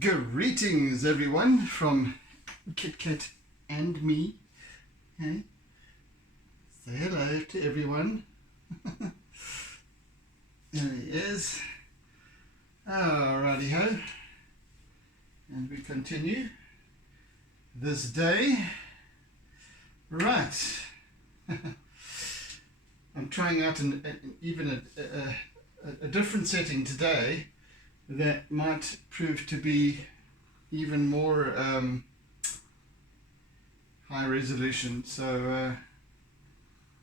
Greetings everyone from Kit Kat and me. Hey, say hello to everyone. There he is. Alrighty ho. And we continue this day. Right. I'm trying out even a different setting today that might prove to be even more high resolution. So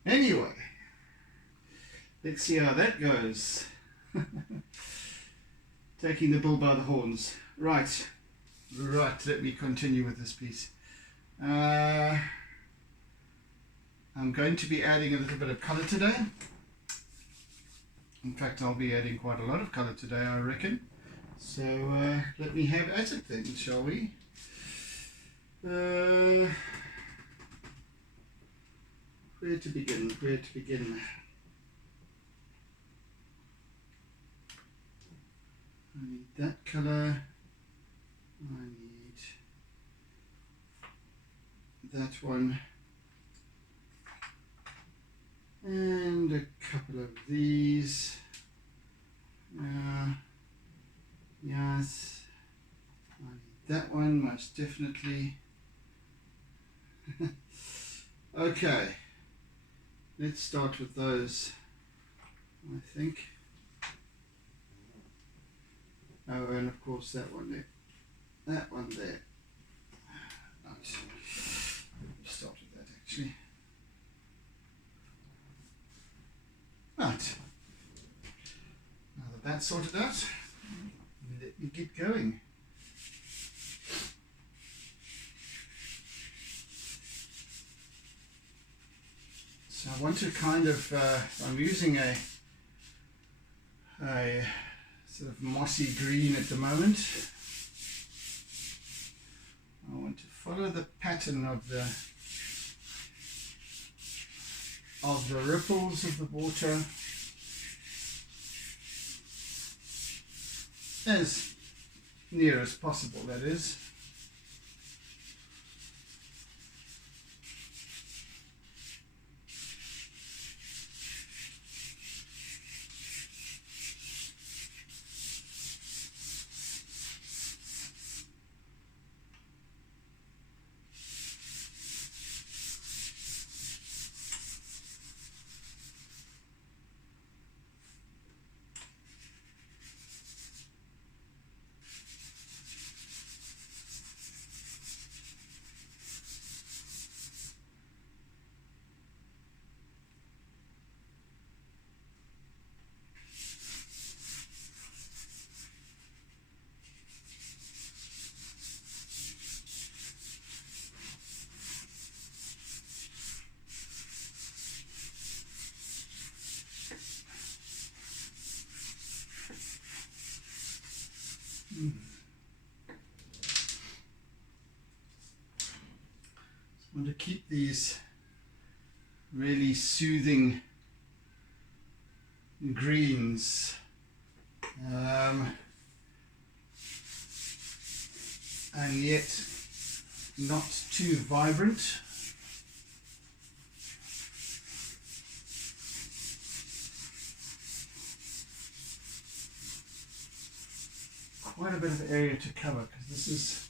anyway, let's see how that goes. Taking the bull by the horns. Right, let me continue with this piece. I'm going to be adding a little bit of color today. In fact, I'll be adding quite a lot of color today, I reckon. So let me have at it then, shall we? Where to begin? I need that color. I need that one. And a couple of these. Yes, I need that one most definitely. Okay, let's start with those, I think. Oh, and of course that one there. That one there. Right. Start with that actually. Right. Now that that's sorted out, let me get going. So I want to kind of, I'm using a sort of mossy green at the moment. I want to follow the pattern of the ripples of the water as near as possible, that is. I want to keep these really soothing greens and yet not too vibrant. Quite a bit of area to cover because this is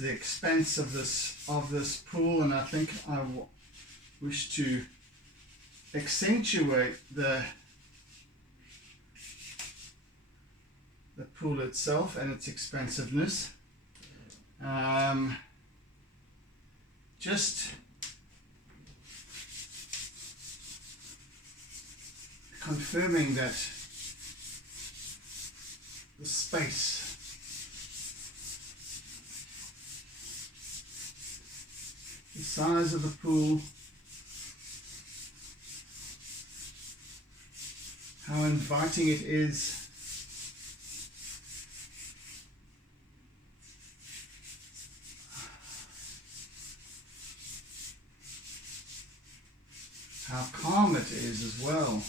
the expanse of this pool, and I think I wish to accentuate the pool itself and its expansiveness. Just confirming that the space the size of the pool, how inviting it is, how calm it is as well.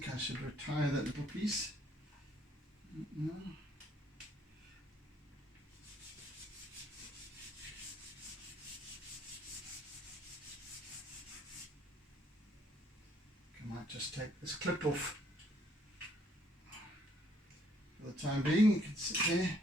think I should retire that little piece. No. I might just take this clip off for the time being. You can sit there.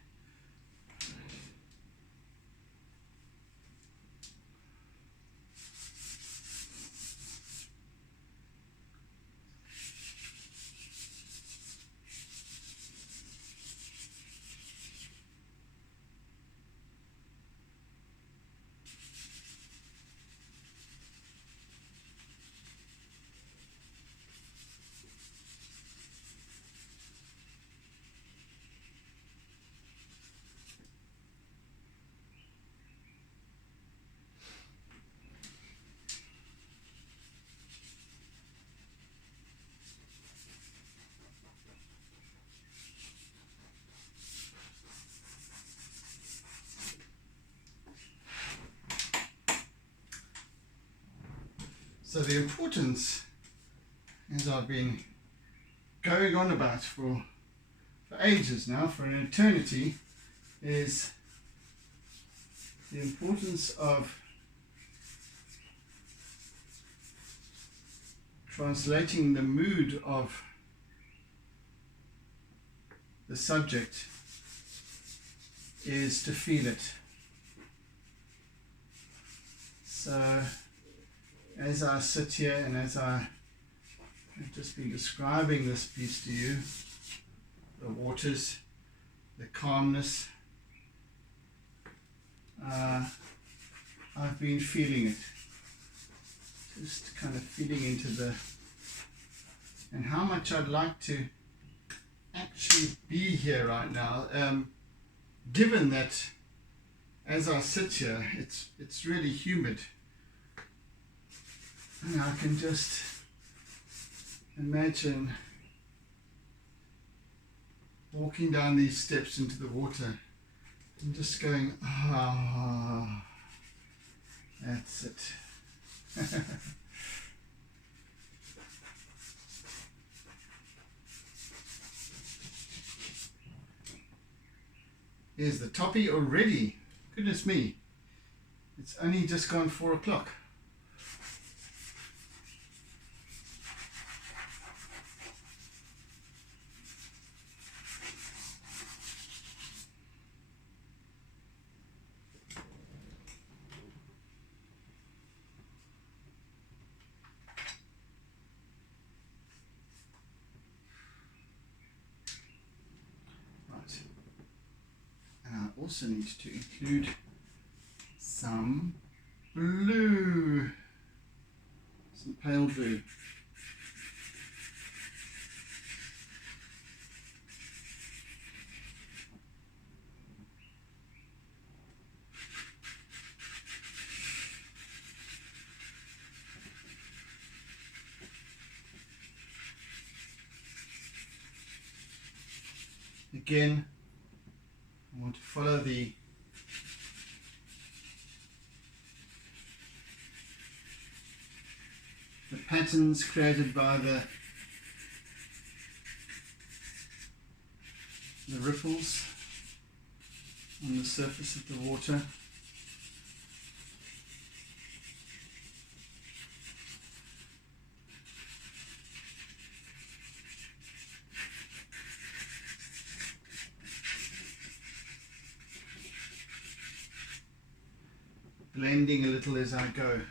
So the importance, as I've been going on about for ages now, for an eternity, is the importance of translating the mood of the subject is to feel it. So as I sit here and as I've just been describing this piece to you, the waters, the calmness, I've been feeling it, just kind of feeling into the, and how much I'd like to actually be here right now, given that as I sit here, it's really humid. And I can just imagine walking down these steps into the water and just going, ah, that's it. Here's the toppy already. Goodness me. It's only just gone 4 o'clock. Also need to include some blue, some pale blue. Again, I want to follow the patterns created by the ripples on the surface of the water. Blending a little as I go.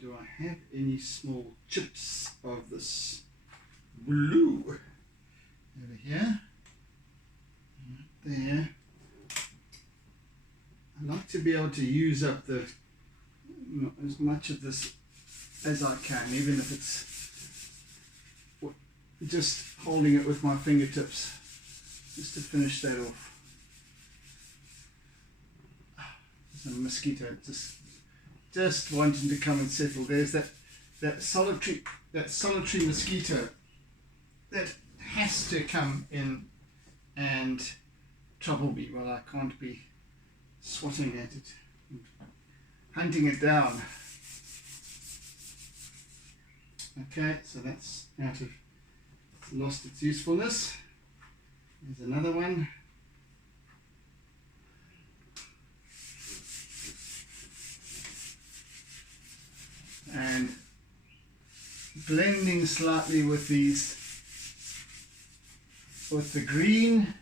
Do I have any small chips of this blue over here? There. I like to be able to use up as much of this as I can, even if it's just holding it with my fingertips, just to finish that off. There's a mosquito just wanting to come and settle. There's that that solitary mosquito that has to come in and trouble me while I can't be swatting at it, hunting it down. Okay, so that's out of, it's lost its usefulness. There's another one. And blending slightly with these, with the green.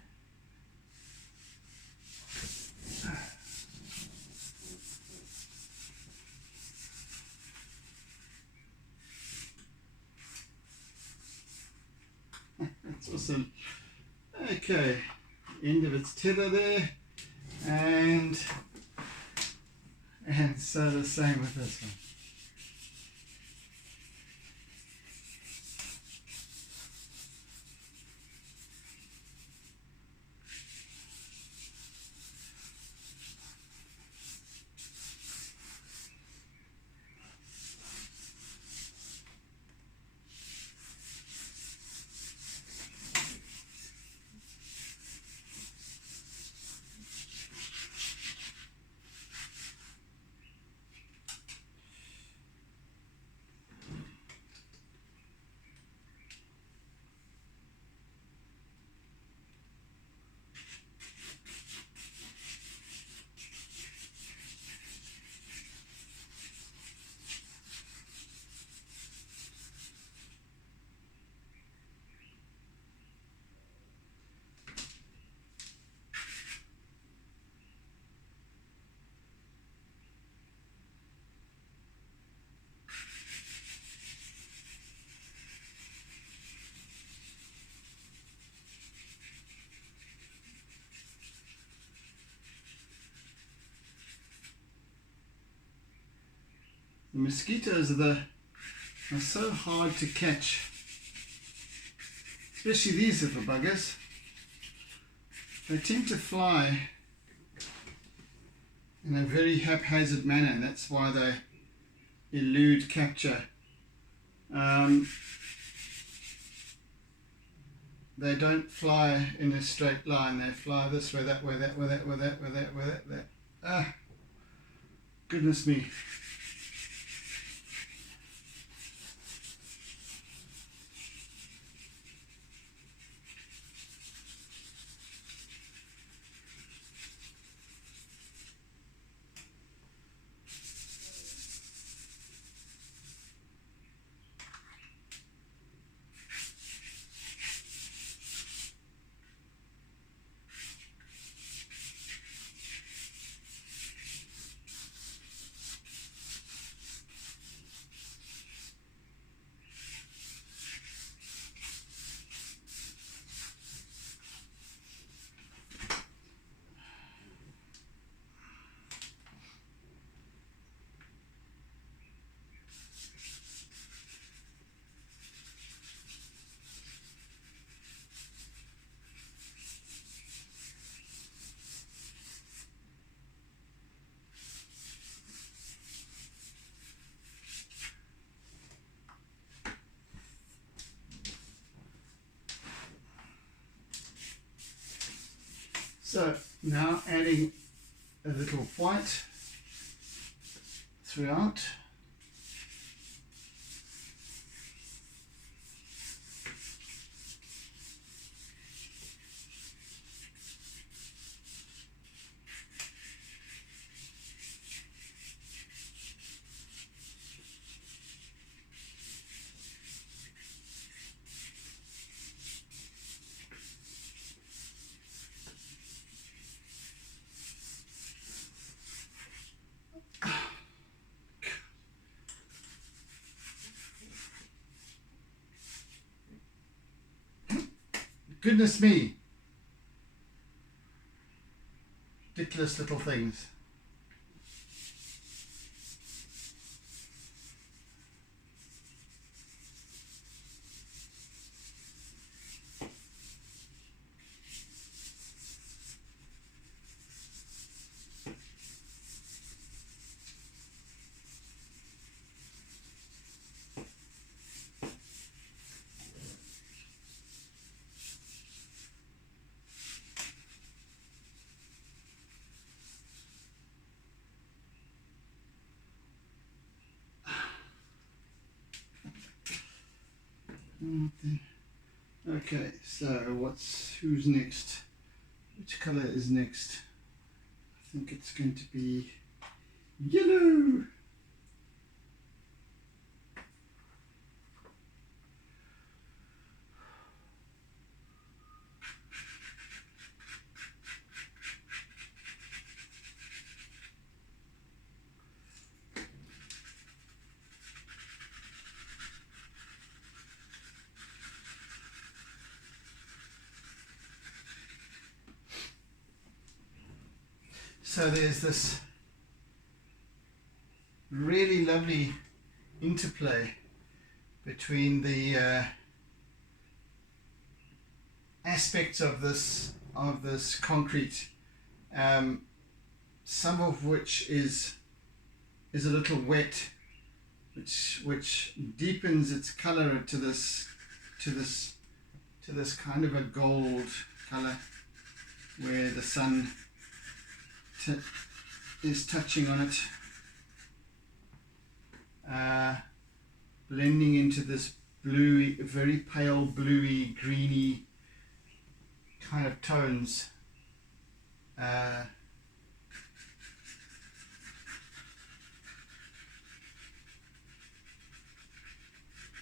That's awesome. Okay, end of its tether there, and so the same with this one. The mosquitoes are so hard to catch, especially these little buggers. They tend to fly in a very haphazard manner, and that's why they elude capture. They don't fly in a straight line. They fly this way, that way, that way, that way, that way, that way, that way. Ah, goodness me. So now adding a little white throughout. Goodness me. Ridiculous little things. Okay, so who's next? Which color is next? I think it's going to be yellow. So there's this really lovely interplay between the aspects of this concrete, some of which is a little wet, which deepens its color to this kind of a gold color where the sun is touching on it, blending into this bluey, very pale bluey, greeny kind of tones.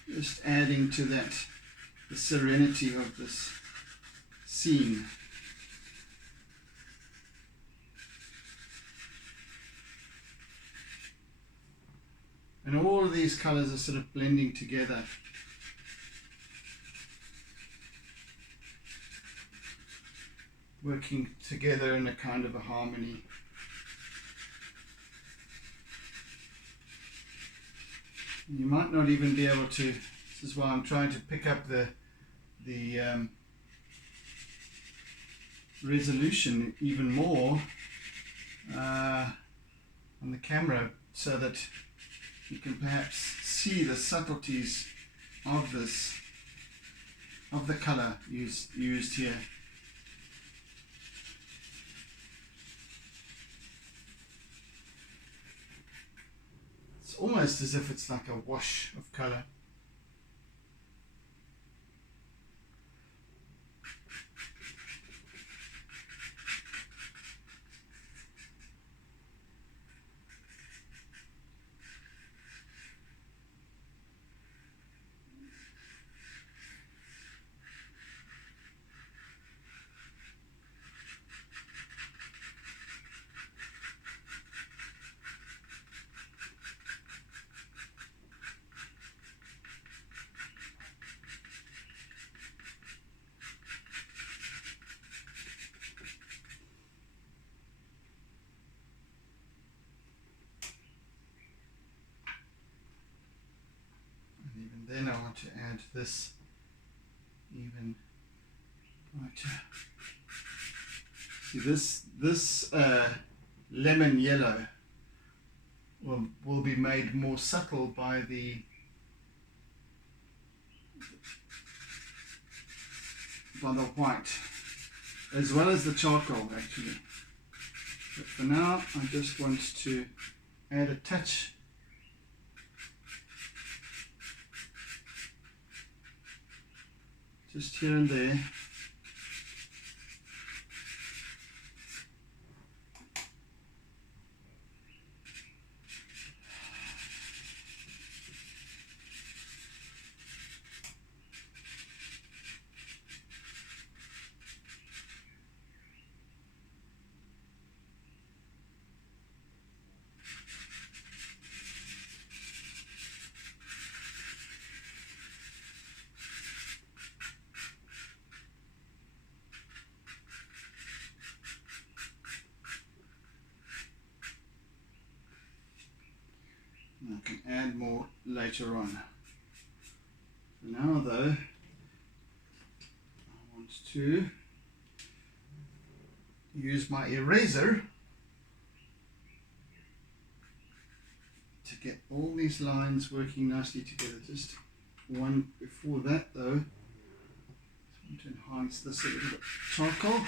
Just adding to that the serenity of this scene. And all of these colors are sort of blending together. Working together in a kind of a harmony. You might not even be able to, this is why I'm trying to pick up the resolution even more on the camera, so that you can perhaps see the subtleties of the color used here. It's almost as if it's like a wash of color. Then I want to add this even right. See this lemon yellow will be made more subtle by the white, as well as the charcoal actually. But for now I just want to add a touch just here and there. I can add more later on. For now though, I want to use my eraser to get all these lines working nicely together. Just one before that though, I want to enhance this a little bit. Charcoal.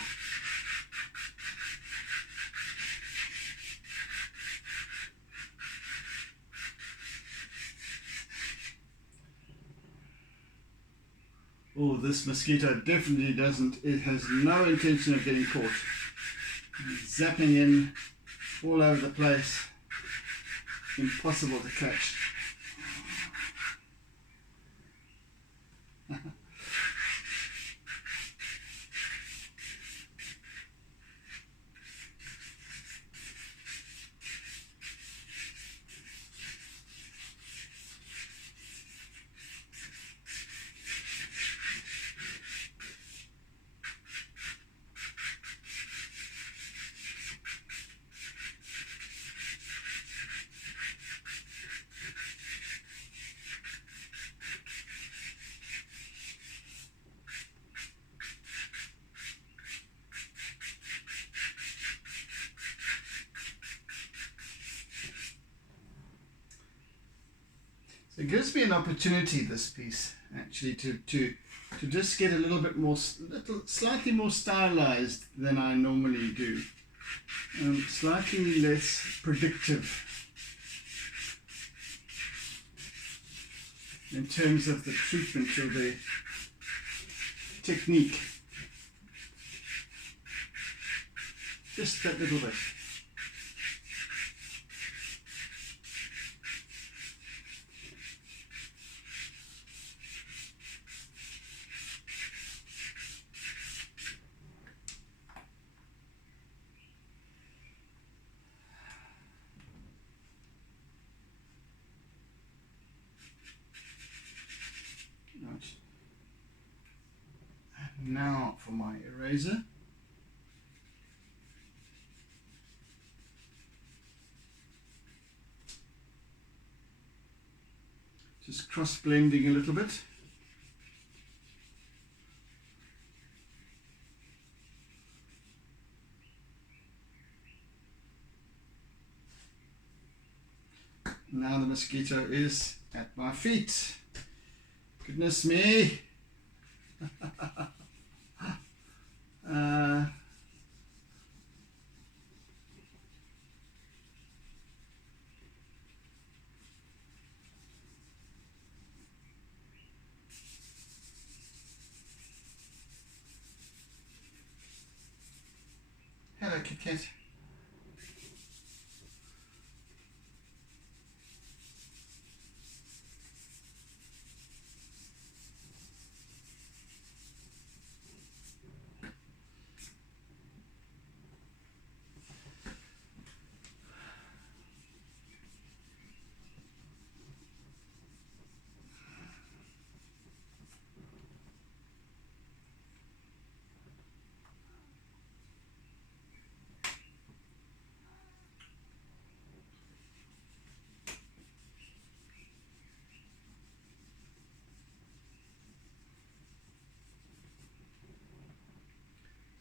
Oh, this mosquito definitely doesn't, it has no intention of getting caught. It's zapping in all over the place. Impossible to catch. It gives me an opportunity, this piece, actually, to just get a little bit more, slightly more stylized than I normally do. Slightly less predictive in terms of the treatment or the technique. Just that little bit. And now for my eraser. Just cross blending a little bit. Now the mosquito is at my feet. Goodness me. Hello, Kit Kat.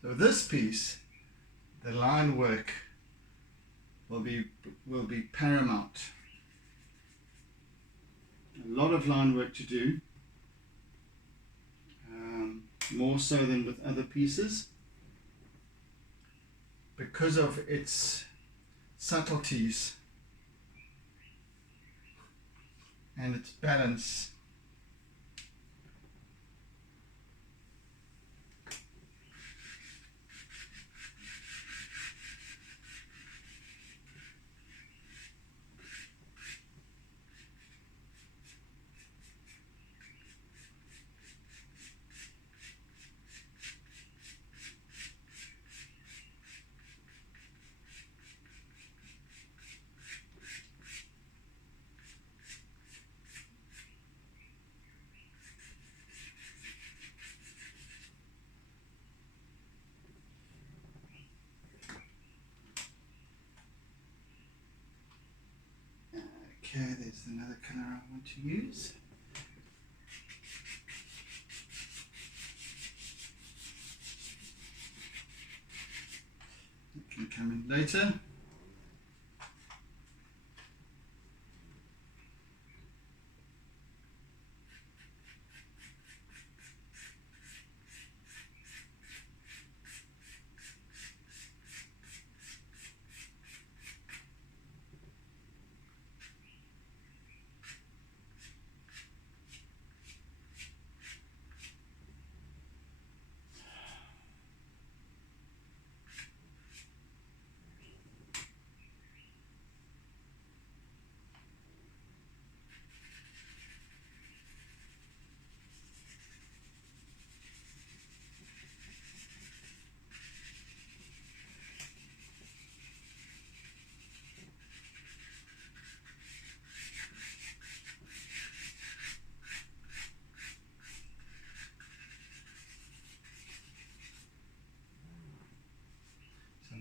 So this piece, the line work will be paramount. A lot of line work to do, more so than with other pieces, because of its subtleties and its balance. Okay, there's another colour I want to use. It can come in later.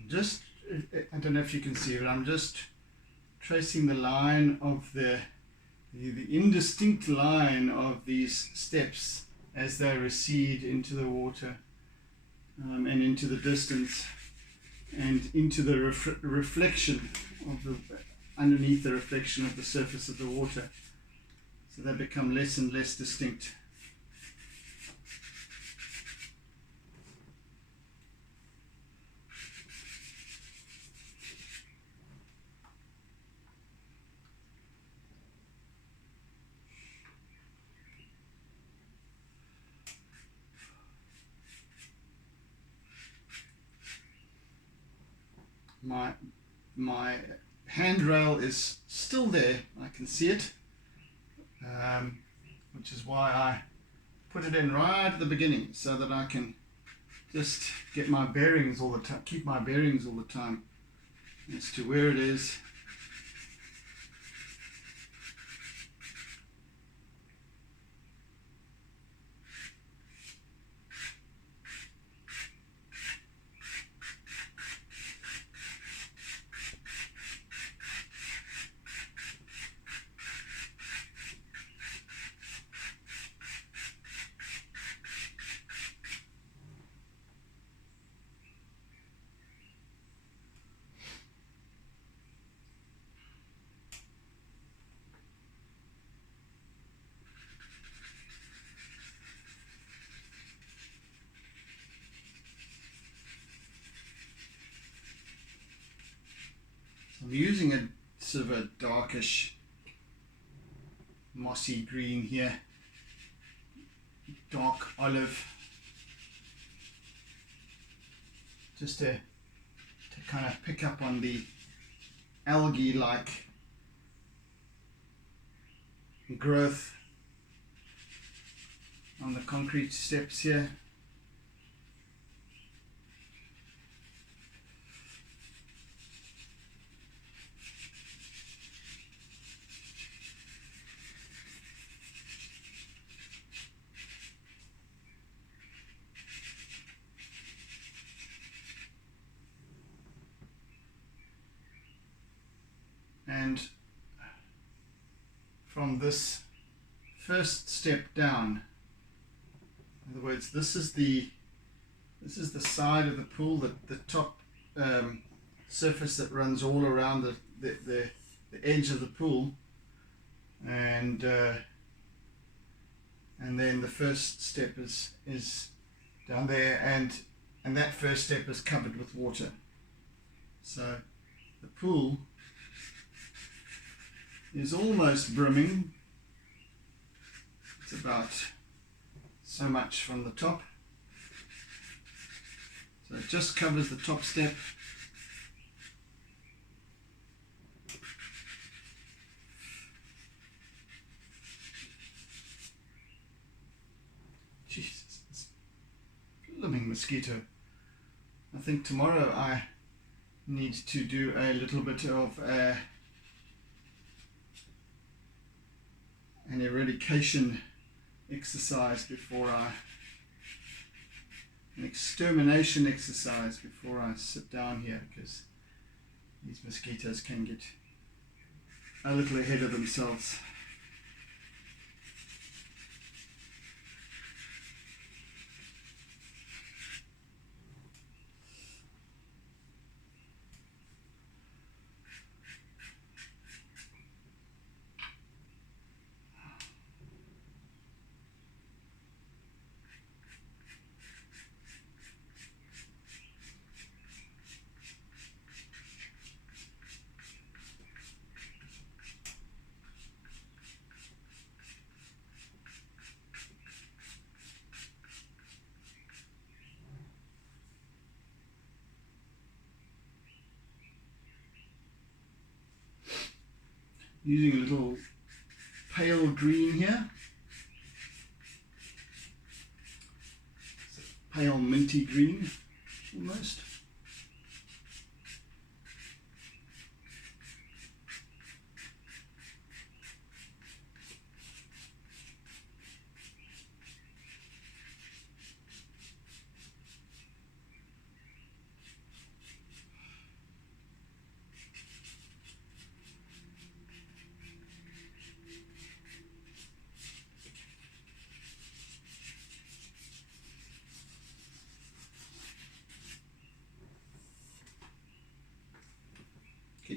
just, I don't know if you can see it, I'm just tracing the line of the indistinct line of these steps as they recede into the water, and into the distance and into the reflection of the, underneath the reflection of the surface of the water. So they become less and less distinct. My handrail is still there, I can see it, which is why I put it in right at the beginning, so that I can just get my bearings all the time, keep my bearings all the time as to where it is. I'm using a sort of a darkish mossy green here, dark olive, just to kind of pick up on the algae like growth on the concrete steps here. And from this first step down, in other words, this is the side of the pool, the top surface that runs all around the edge of the pool, and then the first step is down there, and that first step is covered with water. So the pool is almost brimming. It's about so much from the top. So it just covers the top step. Jesus, it's a blooming mosquito. I think tomorrow I need to do a little bit of an eradication exercise an extermination exercise before I sit down here, because these mosquitoes can get a little ahead of themselves. Using a little pale green here, it's a pale minty green almost.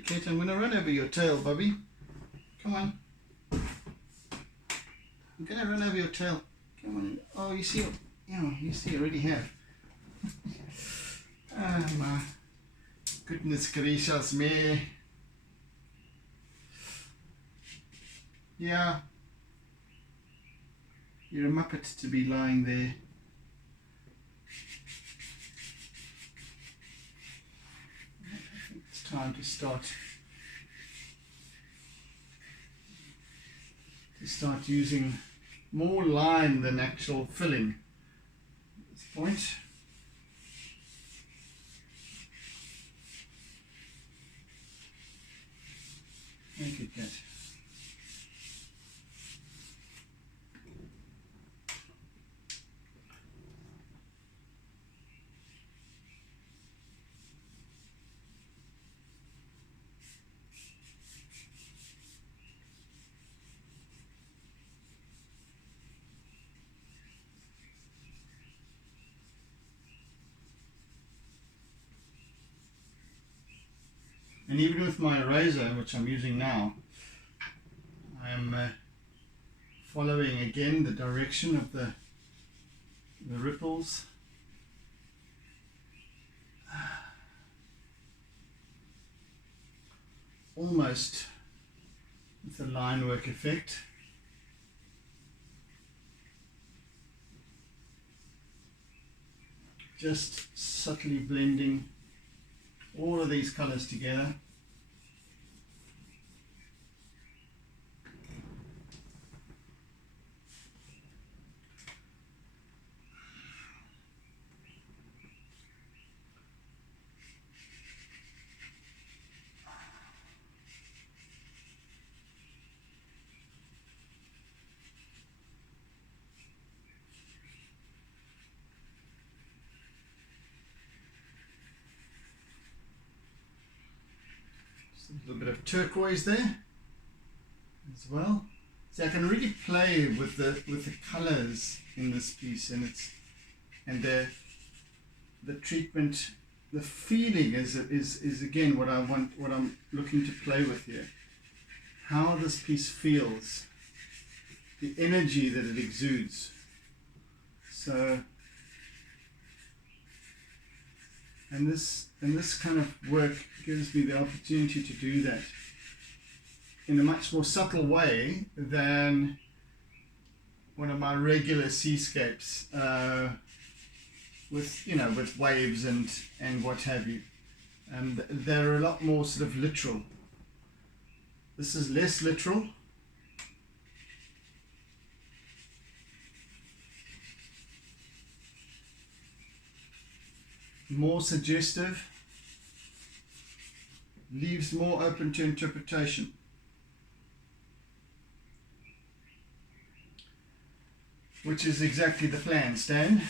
kitty cat, I'm going to run over your tail, Bobby. Come on. I'm going to run over your tail. Come on. Oh, you see, you see, I already have. Oh, my goodness gracious me. Yeah. You're a muppet to be lying there. It's time to start using more lime than actual filling at this point. Make it good. And even with my eraser, which I'm using now, I'm following again the direction of the ripples. Almost with a line work effect. Just subtly blending all of these colors together. A little bit of turquoise there as well. So I can really play with the colors in this piece, and the treatment, the feeling is again what I want, what I'm looking to play with here. How this piece feels, the energy that it exudes. So and this kind of work gives me the opportunity to do that in a much more subtle way than one of my regular seascapes, with waves and what have you. And they're a lot more sort of literal. This is less literal. More suggestive, leaves more open to interpretation. Which is exactly the plan, Stan.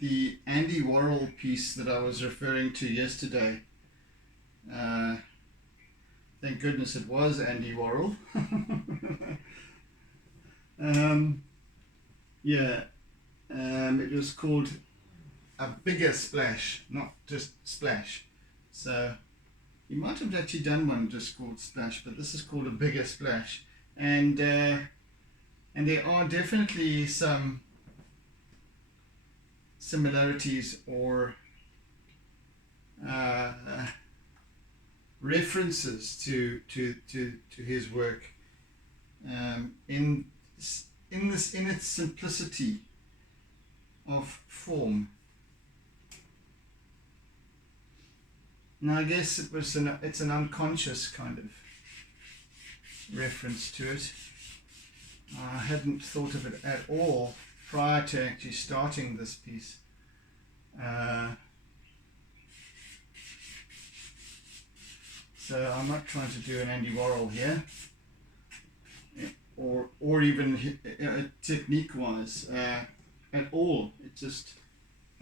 The Andy Warhol piece that I was referring to yesterday, thank goodness it was Andy Warhol. It was called A Bigger Splash, not just Splash. So you might have actually done one just called Splash, but this is called A Bigger Splash. And there are definitely some similarities or references to his work in its simplicity of form. Now I guess it's an unconscious kind of reference to it. I hadn't thought of it at all prior to actually starting this piece. So I'm not trying to do an Andy Warhol here, or even technique-wise at all. It just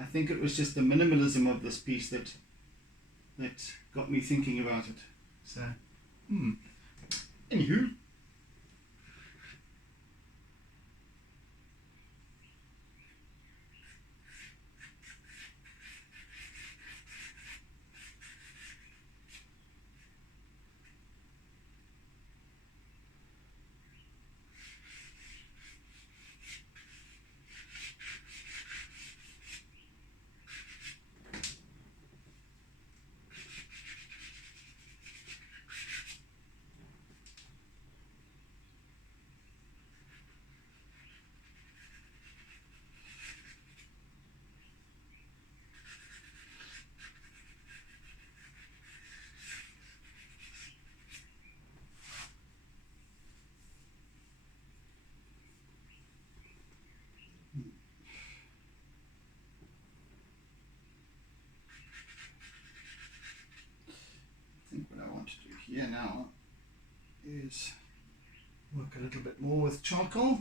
I think it was just the minimalism of this piece that got me thinking about it. So, anywho. I think what I want to do here now is work a little bit more with charcoal.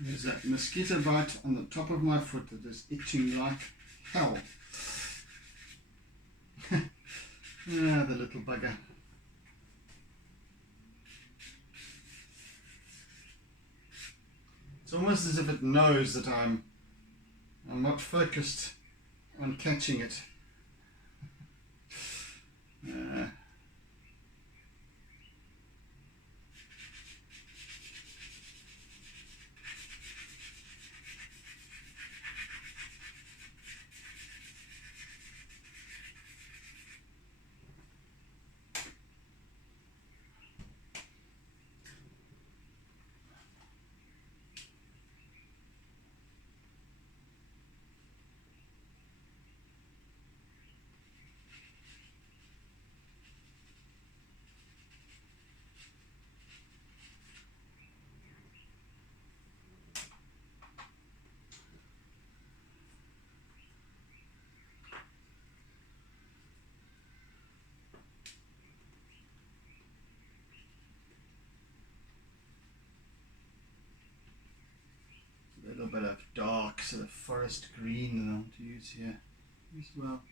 There's that mosquito bite on the top of my foot that is itching like hell. Ah, the little bugger. It's almost as if it knows that I'm not focused on catching it. A little bit of dark sort of forest green that I want to use here as well.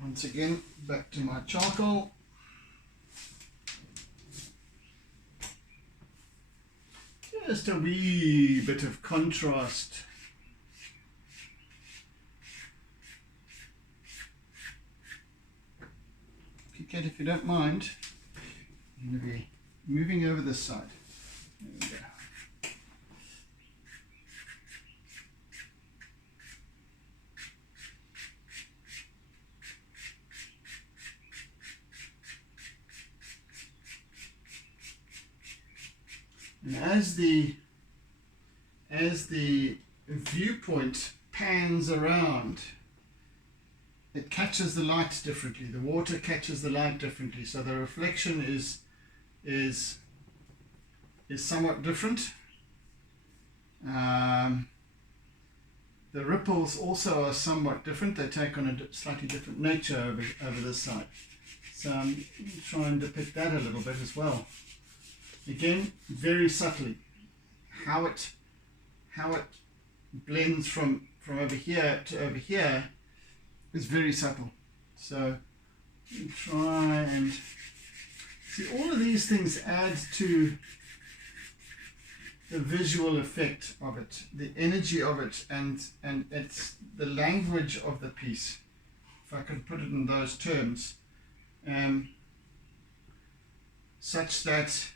Once again, back to my charcoal. Just a wee bit of contrast. Kit, if you don't mind, I'm going to be moving over this side. There we go. And as the viewpoint pans around, it catches the light differently. The water catches the light differently, so the reflection is somewhat different. The ripples also are somewhat different. They take on a slightly different nature over this side. So I'm trying to depict that a little bit as well. Again, very subtly. How it blends from over here to over here is very subtle. So try and see, all of these things add to the visual effect of it, the energy of it, and it's the language of the piece, if I can put it in those terms, such that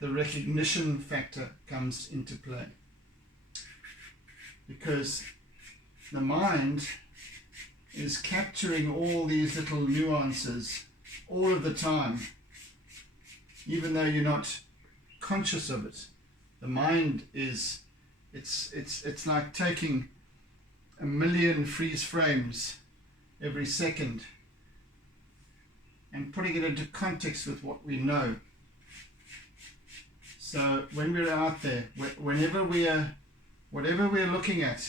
the recognition factor comes into play. Because the mind is capturing all these little nuances all of the time, even though you're not conscious of it. The mind is, it's like taking 1 million freeze frames every second and putting it into context with what we know. So when we're out there, whatever we're looking at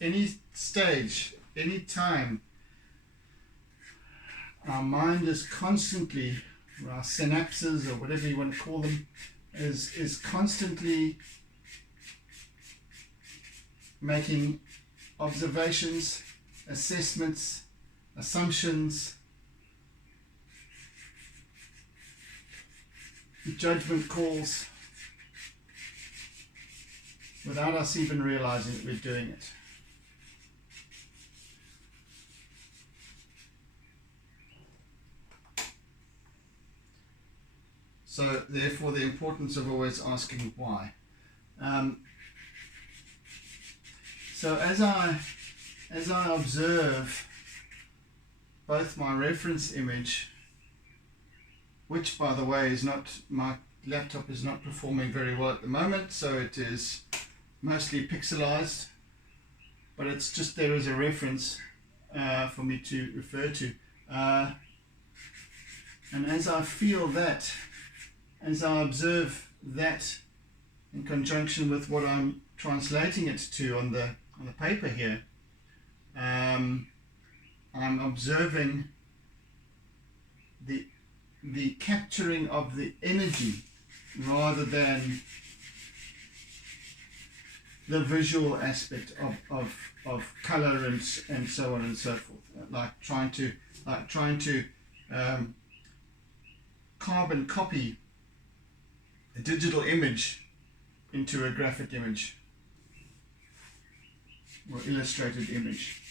any stage, any time, our mind is constantly, or our synapses, or whatever you want to call them, is constantly making observations, assessments, assumptions, judgment calls, without us even realizing that we're doing it. So therefore the importance of always asking why. So as I observe both my reference image, which by the way is not, my laptop is not performing very well at the moment, so it is mostly pixelized, but it's just there as a reference for me to refer to. And as I feel that, as I observe that in conjunction with what I'm translating it to on the paper here, I'm observing the capturing of the energy rather than the visual aspect of color and so on and so forth. Like trying to carbon copy a digital image into a graphic image or illustrated image.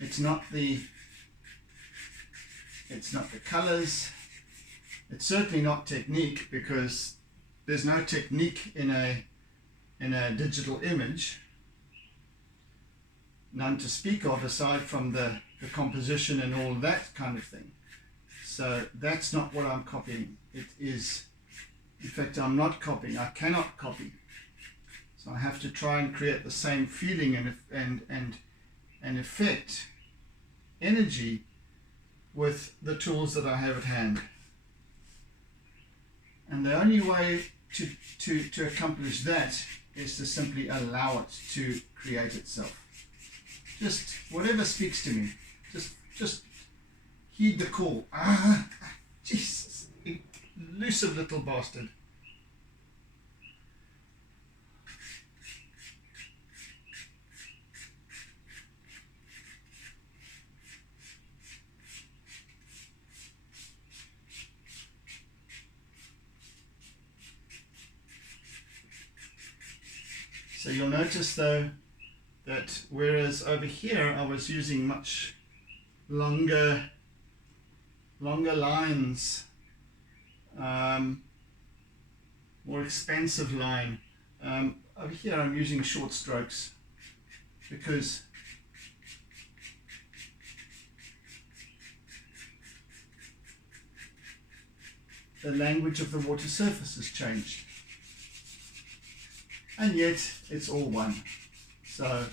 It's not the colors. It's certainly not technique, because there's no technique in a digital image, none to speak of aside from the composition and all that kind of thing. So that's not what I'm copying. It is, in fact, I'm not copying. I cannot copy. So I have to try and create the same feeling and effect, energy, with the tools that I have at hand. And the only way to accomplish that is to simply allow it to create itself. Just whatever speaks to me, just heed the call. Jesus, elusive little bastard. So you'll notice though that whereas over here I was using much longer lines, more expansive line, over here I'm using short strokes because the language of the water surface has changed. And yet it's all one. So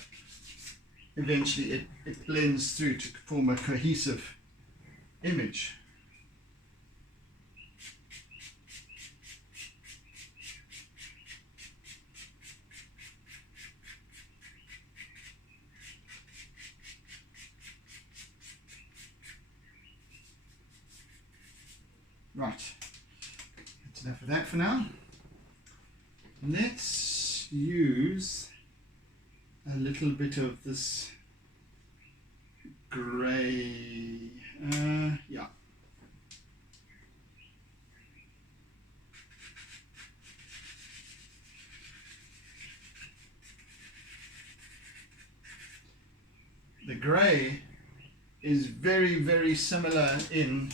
eventually it blends through to form a cohesive image. Right, that's enough of that for now. Let's use a little bit of this grey, yeah. The grey is very, very similar in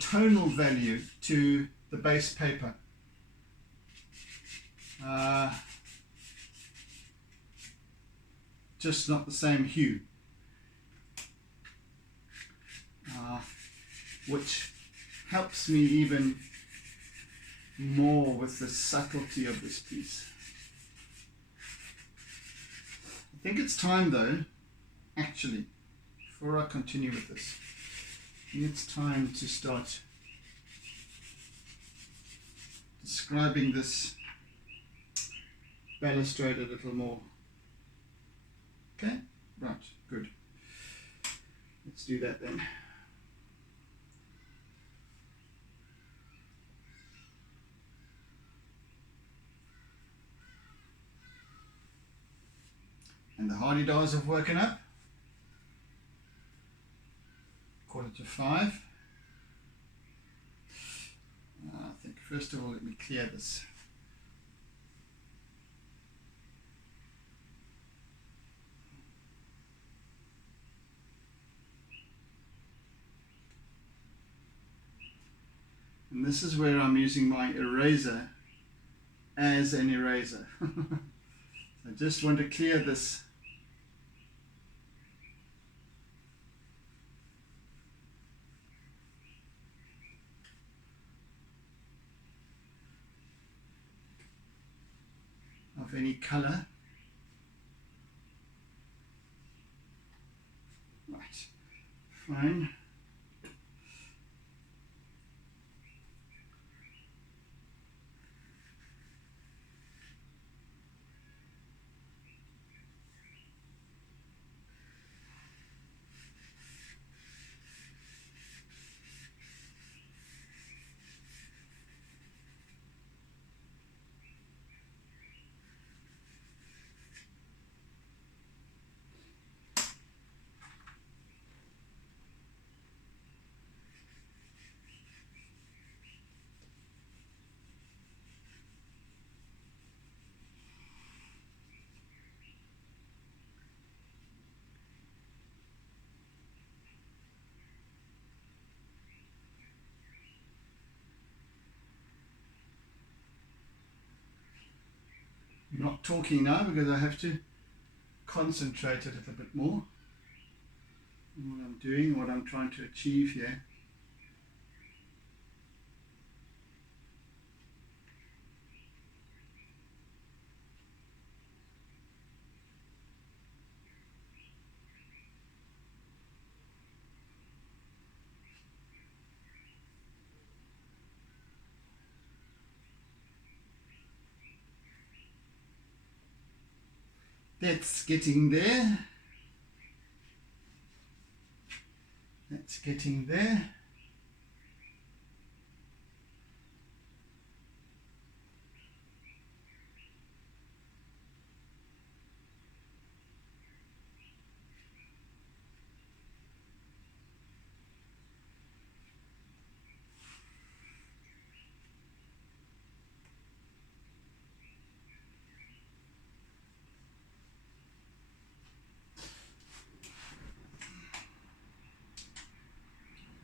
tonal value to the base paper. Just not the same hue, which helps me even more with the subtlety of this piece. I think it's time though, actually, before I continue with this, I think it's time to start describing this balustrade a little more. Okay, right, good. Let's do that then. And the hardy-dars have woken up. 4:45. I think first of all let me clear this. And this is where I'm using my eraser as an eraser. I just want to clear this. Of any color. Right, fine. I'm not talking now because I have to concentrate a little bit more on what I'm doing, what I'm trying to achieve here. That's getting there. That's getting there.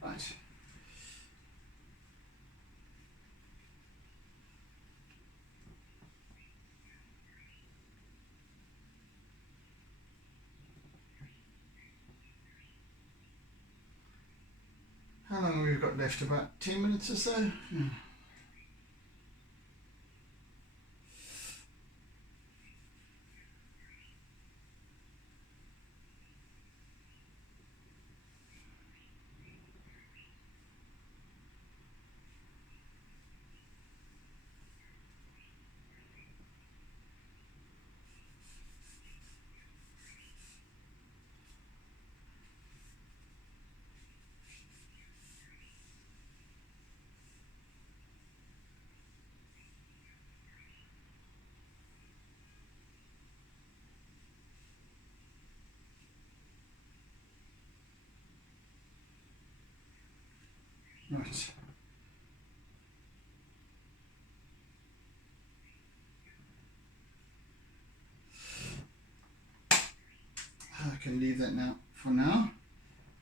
Right. How long have we got left? About 10 minutes or so? Right. I can leave that now for now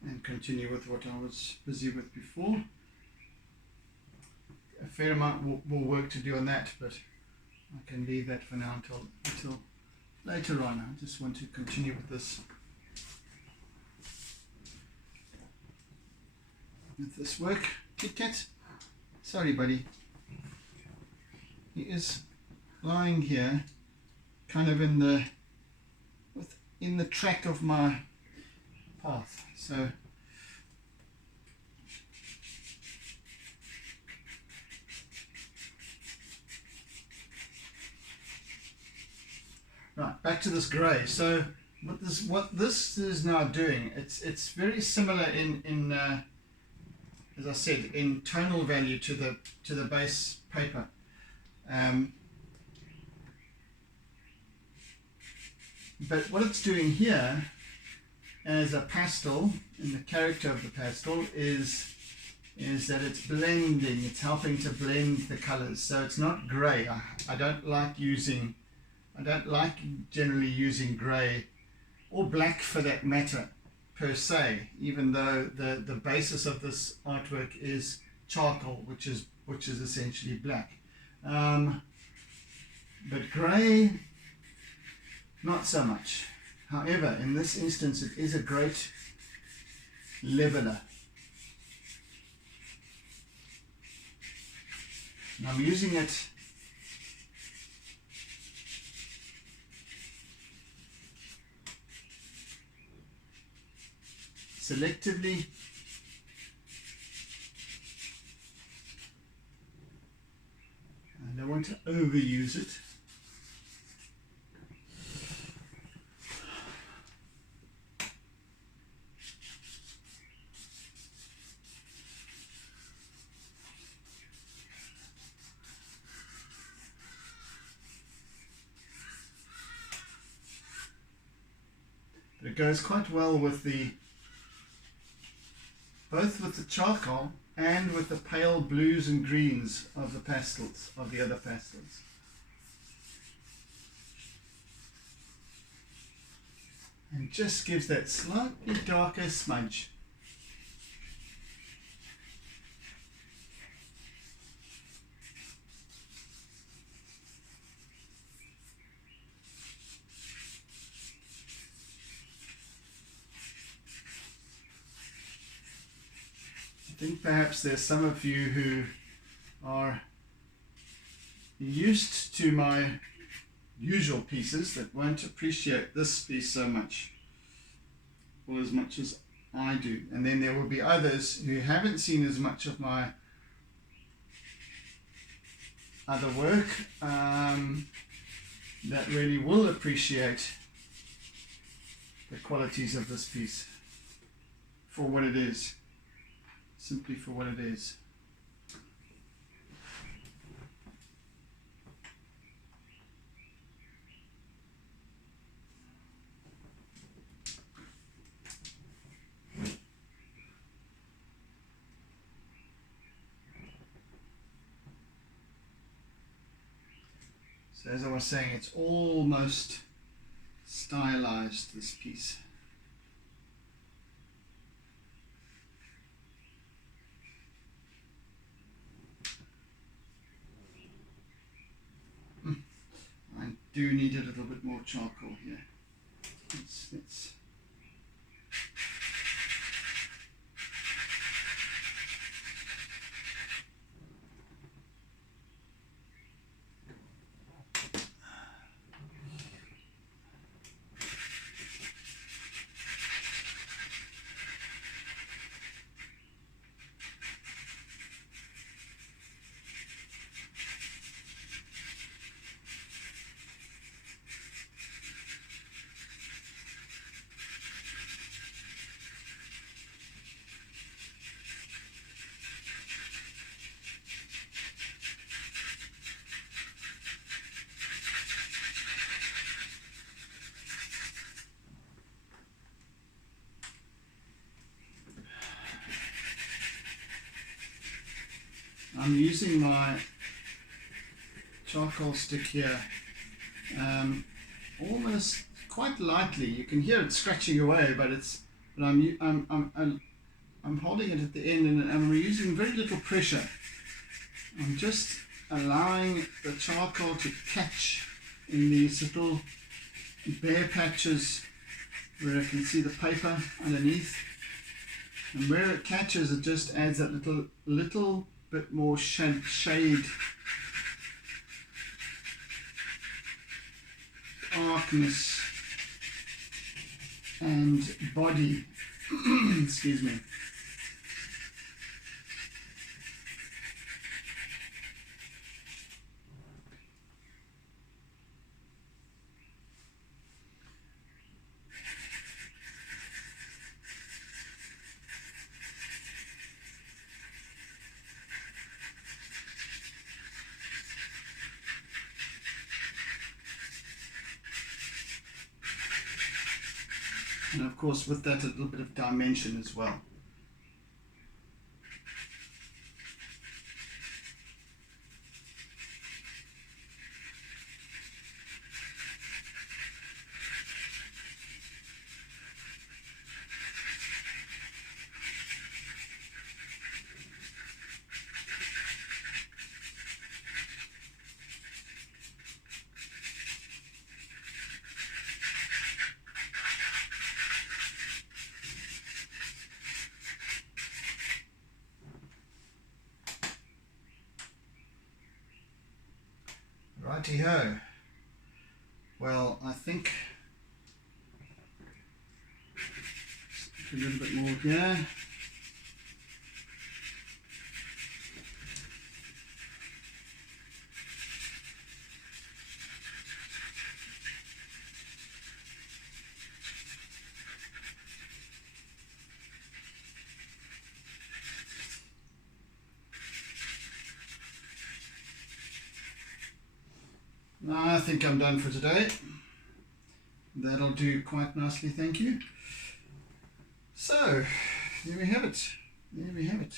and continue with what I was busy with before. A fair amount more work to do on that, but I can leave that for now until later on. I just want to continue with this work. Kit Kat, sorry buddy, he is lying here kind of in the track of my path, so right, back to this grey. So what this is now doing, it's very similar in as I said, in tonal value to the base paper. But what it's doing here as a pastel, in the character of the pastel, is that it's blending, it's helping to blend the colors. So it's not grey. I don't like generally using grey or black for that matter per se, even though the basis of this artwork is charcoal, which is essentially black. But grey, not so much. However, in this instance, it is a great leveler. And I'm using it selectively. I don't want to overuse it. It goes quite well with both with the charcoal and with the pale blues and greens of the pastels, of the other pastels. And just gives that slightly darker smudge. I think perhaps there's some of you who are used to my usual pieces that won't appreciate this piece so much, or as much as I do. And then there will be others who haven't seen as much of my other work that really will appreciate the qualities of this piece for what it is. Simply for what it is. So as I was saying, it's almost stylized, this piece. I do need a little bit more charcoal here. Let's I'm using my charcoal stick here almost quite lightly. You can hear it scratching away, but I'm holding it at the end, and I'm using very little pressure. I'm just allowing the charcoal to catch in these little bare patches where I can see the paper underneath, and where it catches, it just adds that little bit more shade, darkness and body. Excuse me. And of course with that a little bit of dimension as well. Righty-ho. Well, I think a little bit more here. I think I'm done for today. That'll do quite nicely, thank you. So, there we have it. There we have it.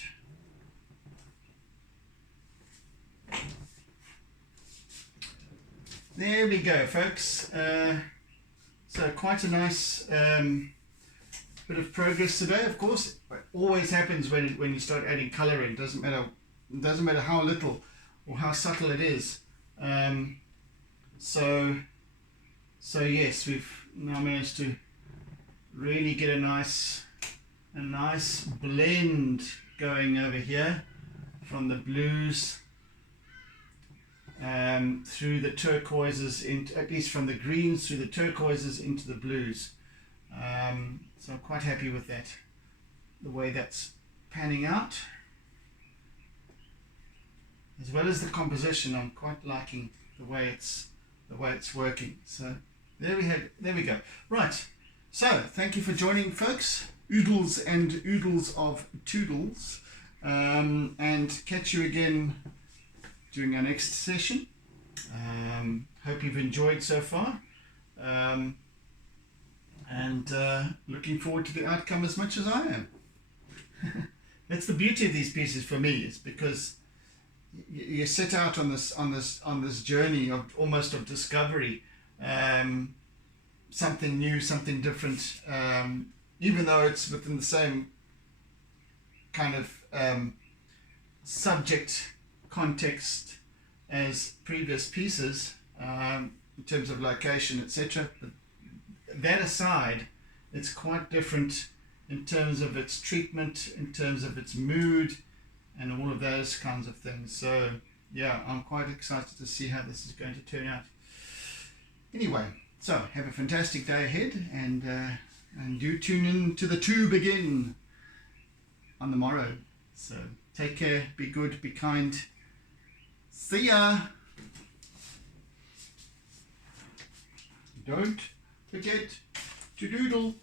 There we go, folks. So quite a nice bit of progress today. Of course, it always happens when you start adding colour in. It doesn't matter how little or how subtle it is. So yes, we've now managed to really get a nice blend going over here from the blues through the turquoises, at least from the greens through the turquoises into the blues. So I'm quite happy with that, the way that's panning out, as well as the composition. I'm quite liking the way it's working. So there we go. Right, so thank you for joining, folks. Oodles and oodles of toodles, and catch you again during our next session. Hope you've enjoyed so far, and looking forward to the outcome as much as I am. That's the beauty of these pieces for me, is because you set out on this journey of almost of discovery, something new, something different, even though it's within the same kind of subject context as previous pieces, in terms of location, etc. But that aside, it's quite different in terms of its treatment, in terms of its mood, and all of those kinds of things. So yeah, I'm quite excited to see how this is going to turn out. Anyway, so have a fantastic day ahead, and do tune in to the tube again on the morrow. So take care, be good, be kind. See ya. Don't forget to doodle.